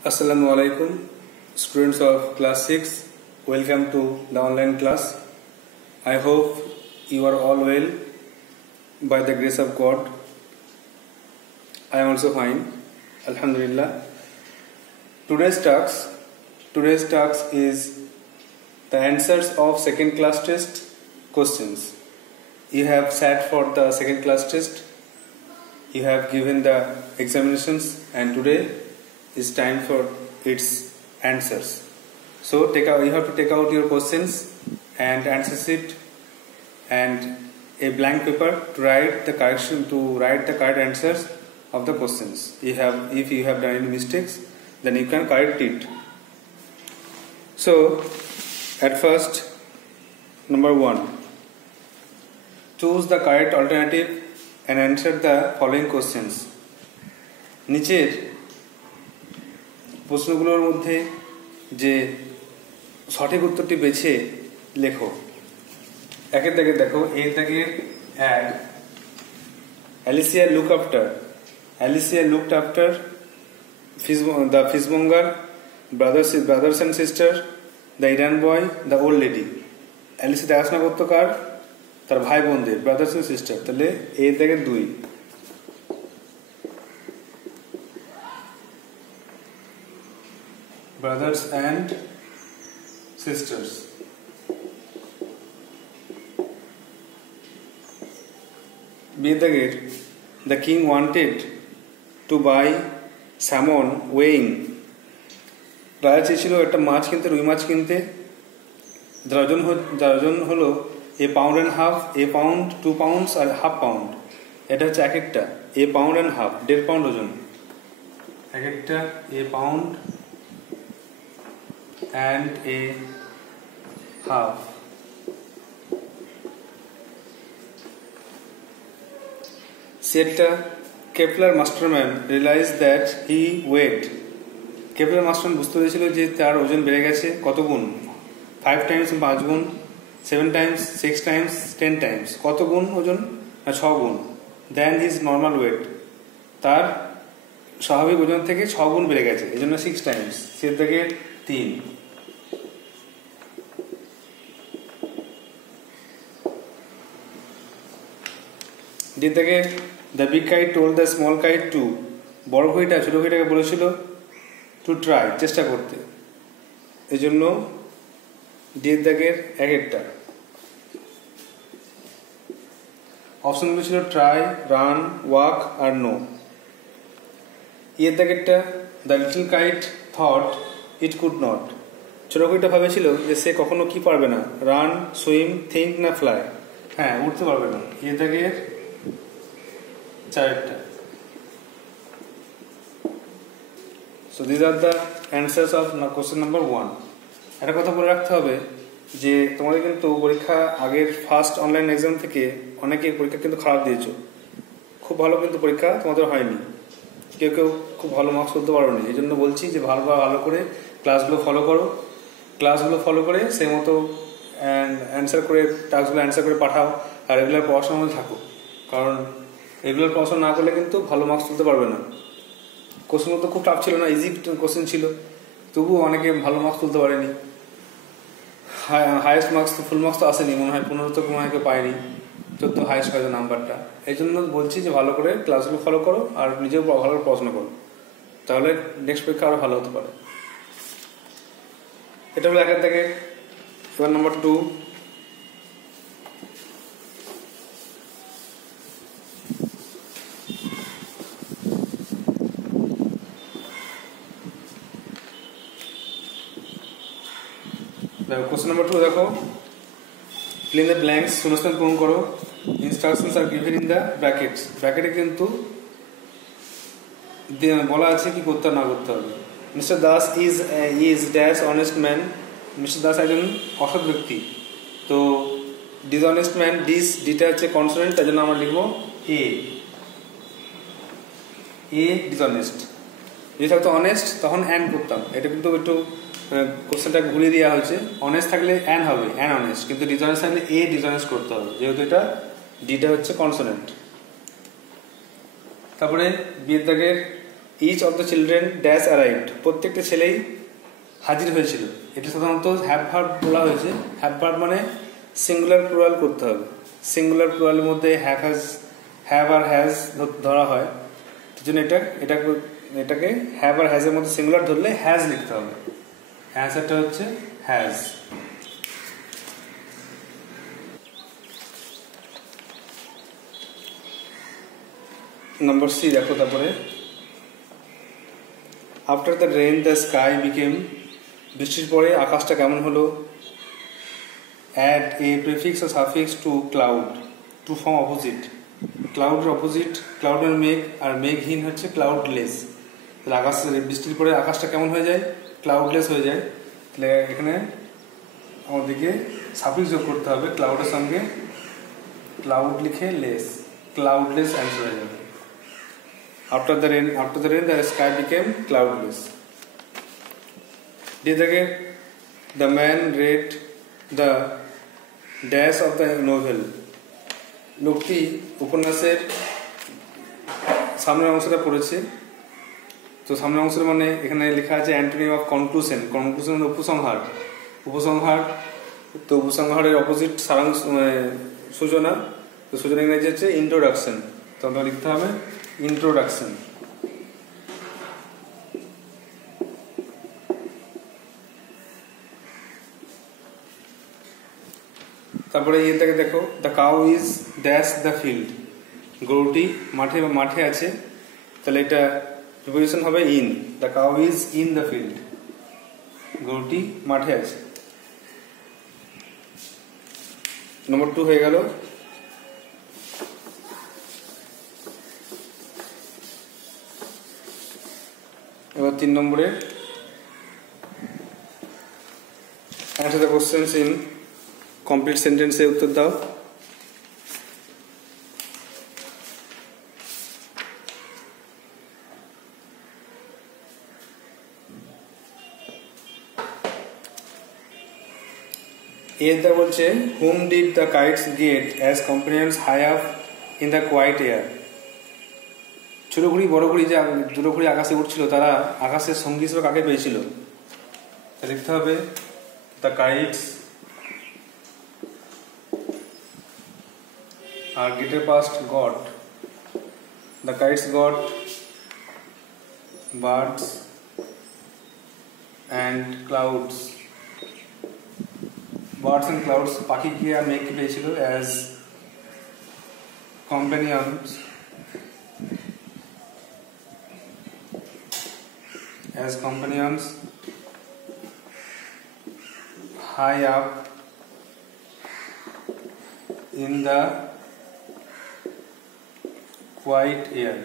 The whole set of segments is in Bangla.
Assalamualaikum, students of class 6. Welcome to the online class. I hope you are all well by the grace of God. I am also fine, Alhamdulillah. Today's task is the answers of second class test questions. You have sat for the second class test. You have given the examinations, and today is time for its answers. So you have to take out your questions and answer sheet and a blank paper to write the correct answers of the questions. If you have done any mistakes, then you can correct it. So at first, number 1, choose the correct alternative and answer the following questions. নিচের প্রশ্নগুলোর মধ্যে যে সঠিক উত্তরটি বেছে লেখো। একের দাগে দেখো, এর দাগে 1, Alicia looked after the fishmonger, brothers and sisters, the Iran boy, the old lady. Alicia দেখাশোনা করতো কার? তার ভাই বোনদের, ব্রাদার্স এন্ড সিস্টার। তাহলে এর দাগে 2, brothers and sisters. The king wanted to buy salmon weighing. রাজা চেয়েছিল একটা মাছ কিনতে, রুই মাছ কিনতে। ডজন হলো a pound and half, a pound, 2 pounds R half pound। এটা হচ্ছে এক একটা a pound and half, 1.5 pound ওজন। এক একটা a pound and a half. Kepler masterman realized that he weighed. Kepler masterman বুঝতে পেরেছিল যে তার ওজন বেড়ে গেছে কত গুণ? 5 times, 5 গুণ, 7 times, 6 times, 10 times। কত গুণ ওজন? 6 গুণ। Then his normal weight, তার স্বাভাবিক ওজন থেকে 6 গুণ বেড়ে গেছে, এজন্য 6 times। সের থেকে 3। দিক থেকে the big kite told the small kite to, বড় ঘড়িটা ছোট ঘড়িটাকে বলেছিল to try, চেষ্টা করতে। এজন্য দিক দাগের এক একটা অপশনগুলো ছিল ট্রাই, রান, ওয়াক আর নো। এর দাগেরটা the little kite thought it could not, ছোট ঘড়িটা ভেবেছিল যে সে কখনো কি পারবে না, রান, সুইম, থিঙ্ক না ফ্লাই, হ্যাঁ উঠতে পারবে না। এর দাগের 4টা। So these are the answers of question number 1. একটা কথা বলে রাখতে হবে যে তোমাদের কিন্তু পরীক্ষা আগের ফার্স্ট অনলাইন এক্সাম থেকে অনেকে পরীক্ষা কিন্তু খারাপ দিয়েছো, খুব ভালো কিন্তু পরীক্ষা তোমাদের হয়নি, কেউ খুব ভালো মার্কস তুলতে পারোনি। এই জন্য বলছি যে ভালো করে ক্লাসগুলো ফলো করে সেই মতো টাস্কগুলো অ্যান্সার করে পাঠাও, আর রেগুলার পড়াশোনার মধ্যে থাকো, কারণ রেগুলার পড়াশোনা না করলে কিন্তু ভালো মার্কস তুলতে পারবে না। কোশ্চেন তো খুব টাফ ছিল না, ইজি কোশ্চেন ছিল, তবুও অনেকে ভালো মার্কস তুলতে পারেনি। হাইয়েস্ট মার্কস তো ফুল মার্কস তো আসেনি, মনে হয় 15 তো মনে হয় কেউ পায়নি, 14 হাইয়েস্ট হয়তো নাম্বারটা। এই জন্য বলছি যে ভালো করে ক্লাসগুলো ফলো করো আর নিজেও ভালো করে পড়াশোনা করো, তাহলে নেক্সট পরীক্ষা আরো ভালো হতে পারে। এটা হলো একের থেকে। এবার নাম্বার 2, কোশ্চেন নাম্বার 2 দেখো, fill in the blanks, শূন্যস্থান পূরণ করো। Instructions are given in the brackets, ব্র্যাকেটে কিন্তু বলা আছে কি করতে না করতে হবে। Mister Das is dash honest man, mister Das একজন অসৎ ব্যক্তি। তো ডিসঅনেস্ট ম্যান, ডিটা হচ্ছে কনসোনেন্ট, তার জন্য আমরা লিখবো এ ডিসঅনেস্ট। যদি থাকতো অনেস্ট তখন অ্যান করতাম, এটা কিন্তু একটু কোশ্চেনটা ঘুরিয়ে দেওয়া হয়েছে। অনেস্ট থাকলে অ্যান হবে, অ্যান অনেস্ট, কিন্তু ডিসঅনেস্ট থাকলে এ ডিসঅনেস্ট করতে হবে, যেহেতু এটা ডিটা হচ্ছে কনসোনেন্ট। তারপরে বিয়ের দাগের each of the children dash arrived, প্রত্যেকটা ছেলেই হাজির হয়েছিল। এটা সাধারণত হ্যাভ ভার্ব বলা হয়েছে। হ্যাভ ভার্ব মানে সিঙ্গুলার প্লুরাল করতে হবে। সিঙ্গুলার প্লুরালের মধ্যে হ্যাভ আর হ্যাজ ধরা হয়, সেই জন্য এটাকে হ্যাভ আর হ্যাজের মধ্যে সিঙ্গুলার ধরলে হ্যাজ লিখতে হবে। অ্যান্সারটা হচ্ছে হ্যাজ। নাম্বার সি দেখো, তারপরে after the rain the sky became, বৃষ্টির পরে আকাশটা কেমন হলো। Add a prefix or suffix to cloud to form opposite. ক্লাউডের অপোজিট, ক্লাউডের মেঘ, আর মেঘহীন হচ্ছে ক্লাউডলেস। তাহলে আকাশ, বৃষ্টির পরে আকাশটা কেমন হয়ে যায়, ক্লাউডলেস হয়ে যায়। তাহলে এখানে আমাদেরকে সাফিক্স যোগ করতে হবে, ক্লাউডের সঙ্গে ক্লাউড লিখে লেস, ক্লাউডলেস অ্যান্সার হয়ে যাবে। After the rain, the sky became cloudless. দিয়ে থাকে, the man read the dash of the novel. লোকটি উপন্যাসের সামনের অংশটা পড়েছে। তো সামনের অংশের মানে এখানে লেখা আছে অ্যান্টোনিম অফ কনক্লুশন। কনক্লুশন মানে উপসংহার। তো উপসংহারের অপোজিট সারাংশ, সূচনা। তো সূচনা ইংরেজি হচ্ছে ইন্ট্রোডাকশন। তো আমরা লিখতে হবে ইন্ট্রোডাকশন। তারপরে ইয়েটাকে দেখো, the cow is dash the field. গরুটি মাঠে আছে। তাহলে এটা প্রিপোজিশন হবে in. The cow is in the field, গরুটি মাঠে আছে। নম্বর 2 হয়ে গেল। এবার 3 নম্বরে answer the questions in complete sentence এ উত্তর দাও। এটা বলছে whom did the kites get as companions high up in the quiet air। ছোট ঘুড়ি বড় ঘুড়ি, যে দুটো ঘুড়ি আকাশে উঠছিল, তারা আকাশের সঙ্গী হিসেবে কাকে পেয়েছিল। লিখতে হবে দ্য কাইটস আর গেটের past goat. The kites goat birds and clouds. Birds and clouds পাখিকে আর মেঘকে পেয়েছিল as কম্প্যানিয়নস, as companions high up in the quiet air।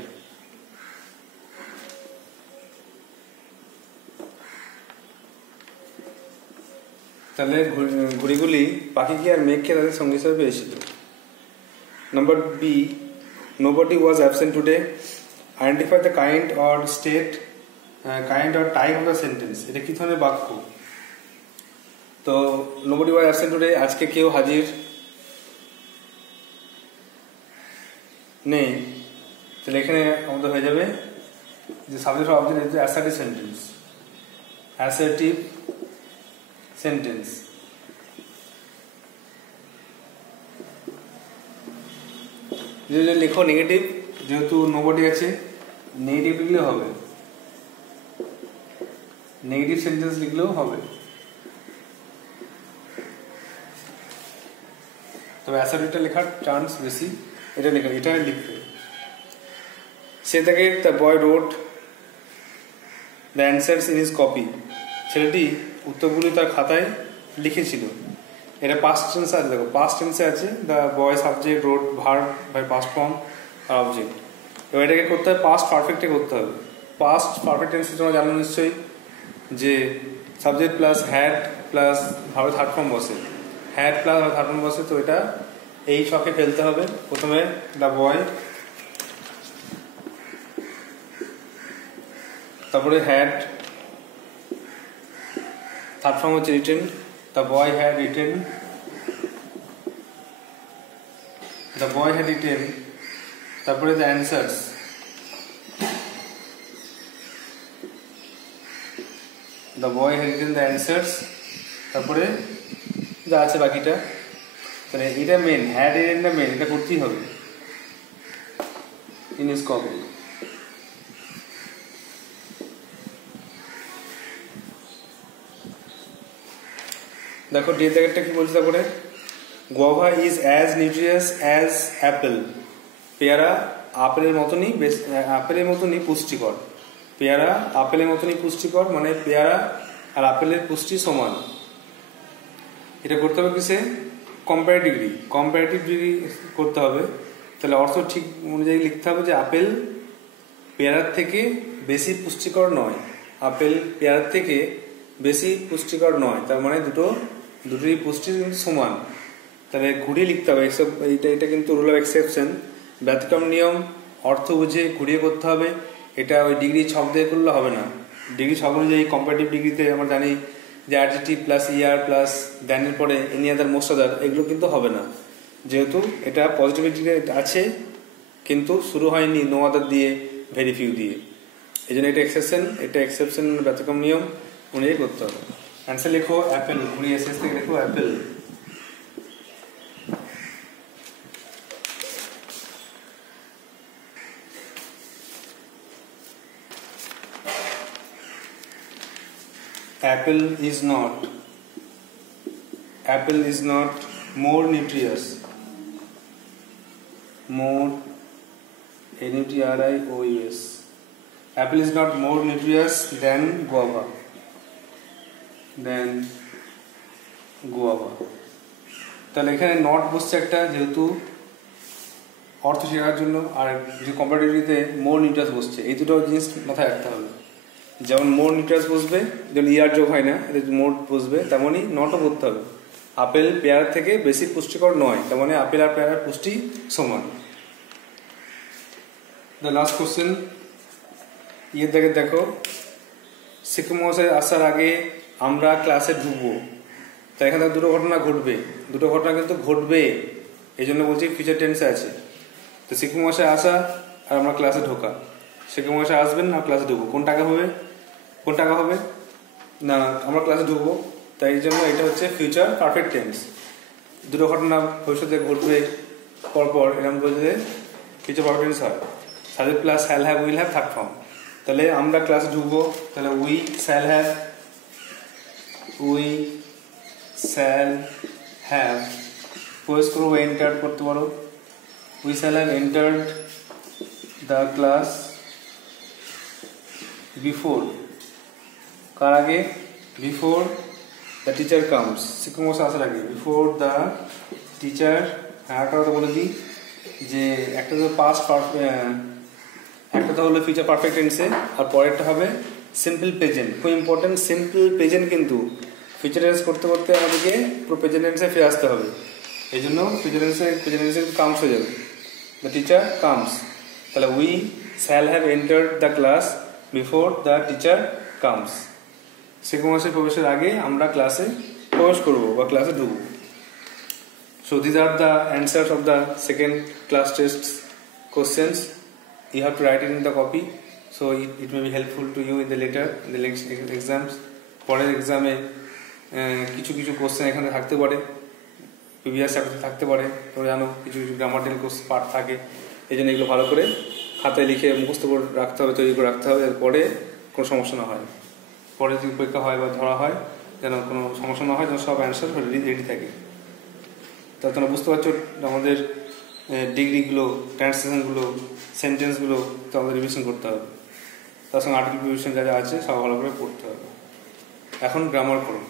তাহলে ঘুড়িগুলি পাখিকে আর মেঘকে তাদের সঙ্গী হিসেবে পেয়েছিল। Number B, nobody was absent today। Identify the kind or state, kind or type of the sentence. এটা কি ধরনের বাক্য। তো নোবডি ওয়াজ অ্যাবসেন্ট টুডে, আজকে কেউ হাজির নেই। তাহলে এখানে আমাদের হয়ে যাবে যে subject of object is assertive sentence. Assertive sentence. যদি লেখো নেগেটিভ, যেহেতু নোবডি আছে নেগেটিভ লিখলে হবে, নেগেটিভ সেন্টেন্স লিখলেও হবে। তবে অ্যাসার্টিভটা লেখার চান্স বেশি। এটা লিখবে। সে থেকে the boy wrote the answers in his copy. ছেলেটি উত্তরগুলি তার খাতায় লিখেছিল। এটা পাস্ট টেন্সে আছে। দেখো পাস্ট টেন্সে আছে the boy subject, rode verb by past form আর অবজেক্ট। এবার এটাকে করতে হবে পাস্ট পারফেক্টে করতে হবে। পাস্ট পারফেক্ট টেন্সে তোমরা জানো নিশ্চয়ই যে সাবজেক্ট প্লাস হ্যাড প্লাস ভাবে থার্ড ফর্ম বসে, হ্যাড প্লাস থার্ড ফর্ম বসে। তো এটা এই ছকে ফেলতে হবে। প্রথমে দ্য বয়, তারপরে হ্যাড, থার্ড ফর্ম হচ্ছে written, the boy had written, the boy had written, তারপরে the answers, the boy has written the answers, তারপরে যা আছে বাকিটা। তাহলে এটা মেন, হ্যাড এন্ডটা মেন, এটা করতেই হবে ইন হিজ কপি। দেখো ডে জায়গাটা কি বলছে, তারপরে guava is as nutritious as Apple, পেয়ারা আপেলের মতনই পুষ্টিকর। পেয়ারা আপেলের মতনই পুষ্টিকর, মানে পেয়ারা আর আপেলের পুষ্টি সমান। এটা করতে হবে কিসে? কম্পারেটিভ ডিগ্রি করতে হবে। তাহলে অর্থ ঠিক অনুযায়ী লিখতে হবে যে আপেল পেয়ারার থেকে বেশি পুষ্টিকর নয়, আপেল পেয়ারার থেকে বেশি পুষ্টিকর নয়, তার মানে দুটোই পুষ্টি কিন্তু সমান। তাহলে ঘুরিয়ে লিখতে হবে। এটা কিন্তু রুল অফ এক্সেপশন, ব্যতিক্রম নিয়ম, অর্থ বুঝে ঘুরিয়ে করতে হবে। এটা ওই ডিগ্রি ছক দিয়ে করলে হবে না। ডিগ্রি ছক অনুযায়ী কম্পারেটিভ ডিগ্রিতে আমরা জানি যে অ্যাডজেক্টিভ প্লাস ইয়ার প্লাস দ্যানের পরে এনি আদার মোস্ট আদার, এগুলো কিন্তু হবে না, যেহেতু এটা পজিটিভ ডিগ্রি আছে কিন্তু শুরু হয়নি নো আদার দিয়ে, ভেরি ফিউ দিয়ে। এই জন্য এটা এক্সেপশন ব্যতিক্রম নিয়ম অনুযায়ী করতে হবে। অ্যান্সার লেখো অ্যাপেল, ঘুরিয়ে শেষ থেকে লেখো Apple. Apple is not more nutritious, N-U-T-R-I-O-U-S. Apple is not more nutritious than guava. তাহলে এখানে নট বসছে একটা, যেহেতু অর্থ শেখার জন্য, আর যে কম্পারেটিভলিতে মোর নিউট্রিয়াস বসছে। এই দুটো জিনিস মাথায় রাখতে হবে। যেমন মোর নিউট্রিয়াস বসবে, যেমন ইয়ার যোগ হয় না, মোর বসবে, তেমনই নটও করতে হবে। আপেল পেয়ারার থেকে বেশি পুষ্টিকর নয়, তার মানে আপেল আর পেয়ারার পুষ্টি সমান। দ্য লাস্ট কোশ্চেন, দেখো শিক্ষক মহাশয় আসার আগে আমরা ক্লাসে ঢুকবো। তাই এখানে দুটো ঘটনা কিন্তু ঘটবে, এই জন্য বলছি ফিউচার টেন্সে আছে। তো শিক্ষক মহাশয় আসা আর আমরা ক্লাসে ঢোকা, শিক্ষক মহাশয় আসবেন না ক্লাসে ঢুকবো, কোনটা হবে না আমরা ক্লাসে ঢুকবো। তাই এই জন্য এটা হচ্ছে ফিউচার পারফেক্ট টেন্স। দুটো ঘটনা ভবিষ্যতে ঘটবে পরপর, এরকম বলতে ফিউচার পারফেক্ট টেন্স হয়। Subject plus Hal have will have third form. তাহলে আমরা ক্লাসে ঢুকবো, তাহলে উই শ্যাল হ্যাভ প্রয়োগ করবো, এন্টার্ড করতে পারো। We shall have entered the class before, কার আগে? বিফোর দ্য টিচার কামস, শিক্ষক মশাই আসার আগে, বিফোর দ্য টিচার। একটা কথা বলে দিই যে একটা তো একটা তো হলো ফিউচার পারফেক্ট টেন্সে, আর পরেরটা হবে সিম্পল প্রেজেন্ট। খুব ইম্পর্টেন্ট, সিম্পল প্রেজেন্ট কিন্তু ফিউচার টেন্স করতে আমাদেরকে পুরো প্রেজেন্ট টেন্সে ফিরে আসতে হবে। এই জন্য ফিউচার টেন্সে কামস হয়ে যাবে, দ্য টিচার কামস। তাহলে we shall have entered the class before the teacher comes. শিক্ষক মহাশয় প্রবেশের আগে আমরা ক্লাসে প্রবেশ করবো বা ক্লাসে ঢুকবো। So these are the answers of the second class test questions. You have to write it in the copy, so it may be helpful to you in the later in the next exams. পরের এক্সামে কিছু কোশ্চেন এখানে থাকতে পারে, প্রিভিয়াস চ্যাপ্টার থাকতে পারে, তোমরা জানো কিছু গ্রামাটিক্যাল পার্ট থাকে। এই জন্য এগুলো ভালো করে খাতায় লিখে মুখস্থ করে রাখতে হবে, তৈরি করে রাখতে হবে, এরপরে কোনো সমস্যা না হয়। পরে যদি পরীক্ষা হয় বা ধরা হয় যেন কোনো সমস্যা না হয়, যেন সব অ্যান্সার রেডি থাকে। তা তোমরা বুঝতে পারছো আমাদের ডিগ্রিগুলো, ট্রান্সলেশনগুলো, সেন্টেন্সগুলো তো আমাদের রিভিশন করতে হবে। তার সঙ্গে আর্টিকেল প্রিপারেশন যা আছে সব ভালো করে পড়তে হবে। এখন গ্রামার করো।